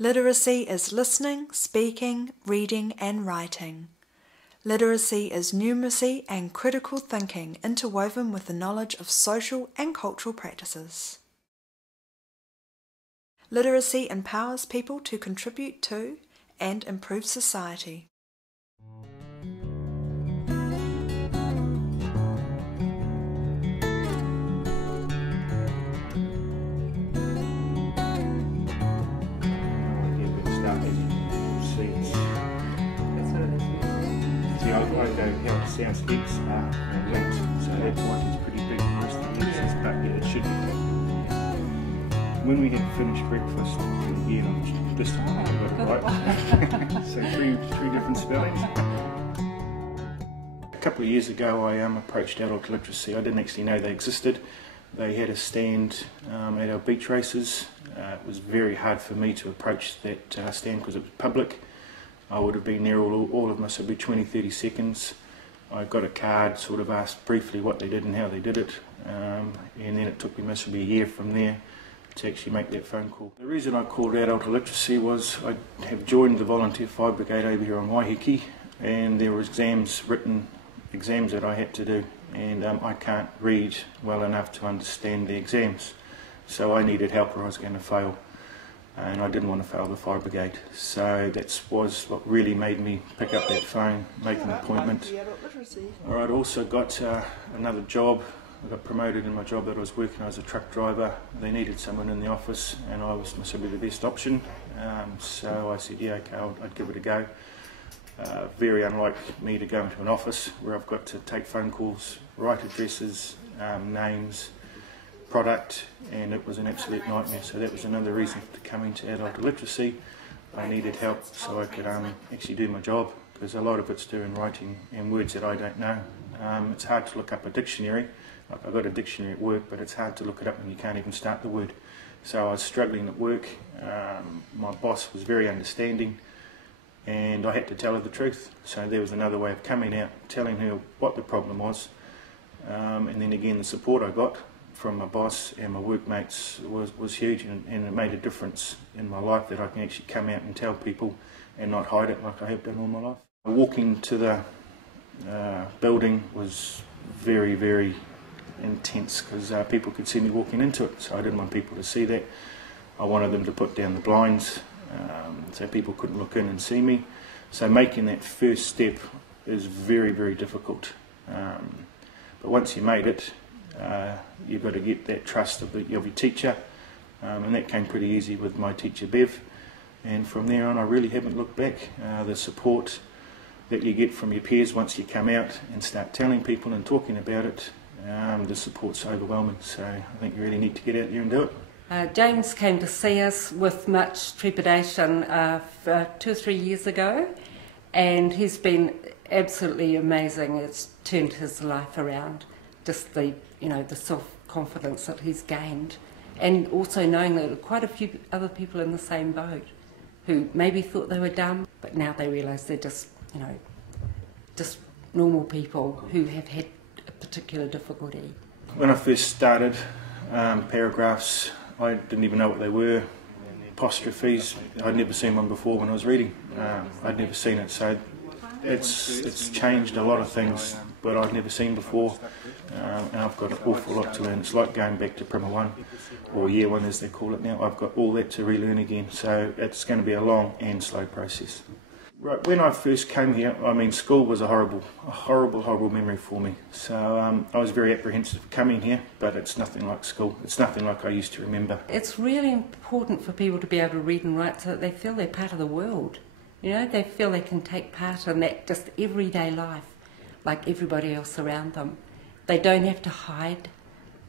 Literacy is listening, speaking, reading and writing. Literacy is numeracy and critical thinking interwoven with the knowledge of social and cultural practices. Literacy empowers people to contribute to and improve society. I go how it sounds X and length, so that one is pretty big for us, the X's, but yeah, it should be big. When we had finished breakfast, again, this time I got it right. So three different spellings. A couple of years ago I approached Adult Literacy. I didn't actually know they existed. They had a stand at our beach races. It was very hard for me to approach that stand because it was public. I would have been there all of must have been 20-30 seconds. I got a card, sort of asked briefly what they did and how they did it, and then it took me must be a year from there to actually make that phone call. The reason I called Adult Literacy was I have joined the Volunteer Fire Brigade over here on Waiheke, and there were written exams that I had to do, and I can't read well enough to understand the exams, so I needed help or I was going to fail. And I didn't want to fail the fire brigade, so that was what really made me pick up that phone, make an appointment. I also got another job. I got promoted in my job that I was working as a truck driver. They needed someone in the office and I was must be the best option, so I said yeah, okay, I'd give it a go. Very unlike me to go into an office where I've got to take phone calls, write addresses, names, product, and it was an absolute nightmare. So that was another reason to come into Adult Literacy. I needed help so I could actually do my job, because a lot of it's doing writing and words that I don't know. It's hard to look up a dictionary. Like I've got a dictionary at work, but it's hard to look it up when you can't even start the word. So I was struggling at work. My boss was very understanding and I had to tell her the truth. So there was another way of coming out, telling her what the problem was, and then again the support I got from my boss and my workmates was huge, and it made a difference in my life that I can actually come out and tell people and not hide it like I have done all my life. Walking to the building was very, very intense because people could see me walking into it, so I didn't want people to see that. I wanted them to put down the blinds so people couldn't look in and see me. So making that first step is very, very difficult, but once you made it, you've got to get that trust of your teacher, and that came pretty easy with my teacher Bev, and from there on I really haven't looked back. The support that you get from your peers once you come out and start telling people and talking about it, the support's overwhelming, so I think you really need to get out there and do it. James came to see us with much trepidation 2 or 3 years ago, and he's been absolutely amazing. It's turned his life around. Just the self-confidence that he's gained, and also knowing that there are quite a few other people in the same boat who maybe thought they were dumb, but now they realise they're just, just normal people who have had a particular difficulty. When I first started, paragraphs, I didn't even know what they were. Apostrophes, I'd never seen one before when I was reading. I'd never seen it, so it's changed a lot of things but I'd never seen before, and I've got an awful lot to learn. It's like going back to Primer 1, or Year 1 as they call it now. I've got all that to relearn again, so it's going to be a long and slow process. Right, when I first came here, I mean, school was a horrible memory for me. So I was very apprehensive coming here, but it's nothing like school. It's nothing like I used to remember. It's really important for people to be able to read and write so that they feel they're part of the world. They feel they can take part in that just everyday life, like everybody else around them. They don't have to hide.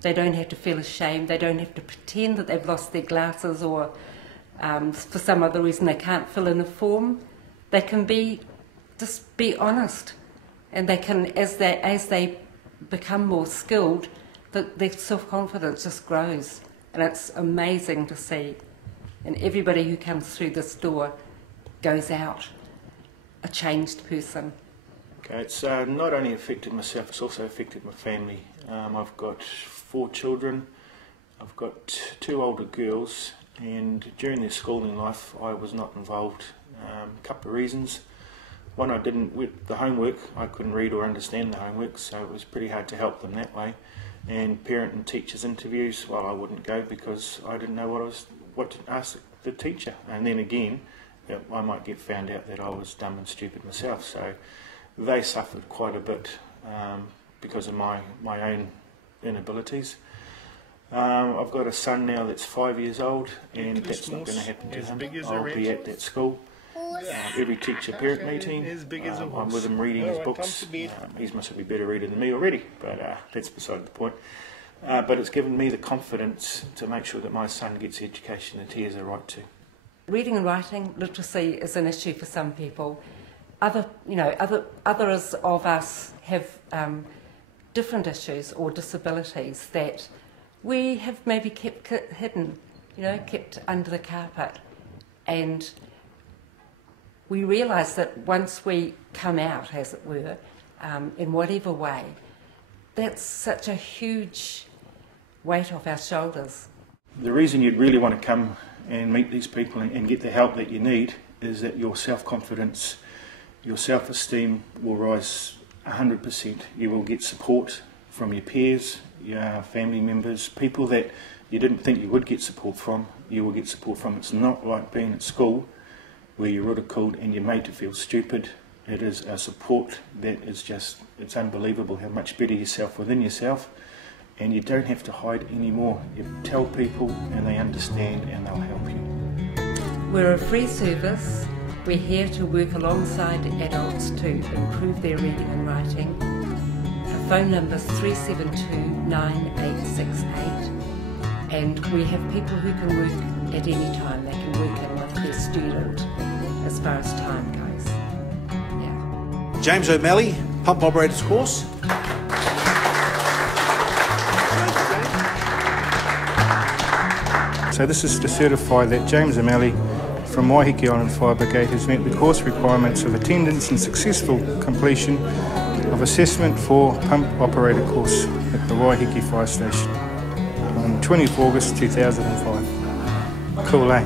They don't have to feel ashamed. They don't have to pretend that they've lost their glasses or for some other reason they can't fill in a form. They can just be honest, and they can, as they become more skilled, their self-confidence just grows, and it's amazing to see. And everybody who comes through this door goes out a changed person. Okay, it's not only affected myself, it's also affected my family. I've got 4 children. I've got 2 older girls and during their schooling life I was not involved. A couple of reasons. One, with the homework, I couldn't read or understand the homework, so it was pretty hard to help them that way. And parent and teachers interviews, well, I wouldn't go because I didn't know what to ask the teacher. And then again, I might get found out that I was dumb and stupid myself. So they suffered quite a bit because of my own inabilities. I've got a son now that's 5 years old, and that's not going to happen to him. I'll be at that school. Every teacher-parent meeting, I'm with him reading his books. He must be a better reader than me already, but that's beside the point. But it's given me the confidence to make sure that my son gets the education that he has a right to. Reading and writing literacy is an issue for some people. Others of us have different issues or disabilities that we have maybe kept hidden, kept under the carpet, and we realise that once we come out, as it were, in whatever way, that's such a huge weight off our shoulders. The reason you'd really want to come and meet these people and get the help that you need is that your self-confidence, your self-esteem will rise 100%. You will get support from your peers, your family members, people that you didn't think you would get support from, you will get support from. It's not like being at school where you're ridiculed and you're made to feel stupid. It is a support that is just, it's unbelievable how much better yourself within yourself, and you don't have to hide anymore. You tell people and they understand and they'll help you. We're a free service. We're here to work alongside adults to improve their reading and writing. Our phone number is 372-9868, and we have people who can work at any time. They can work in with their student as far as time goes. Yeah. James O'Malley, pump operator's course. So this is to certify that James O'Malley from Waiheke Island Fire Brigade has met the course requirements of attendance and successful completion of assessment for pump operator course at the Waiheke Fire Station on 20th August 2005. Cool, eh?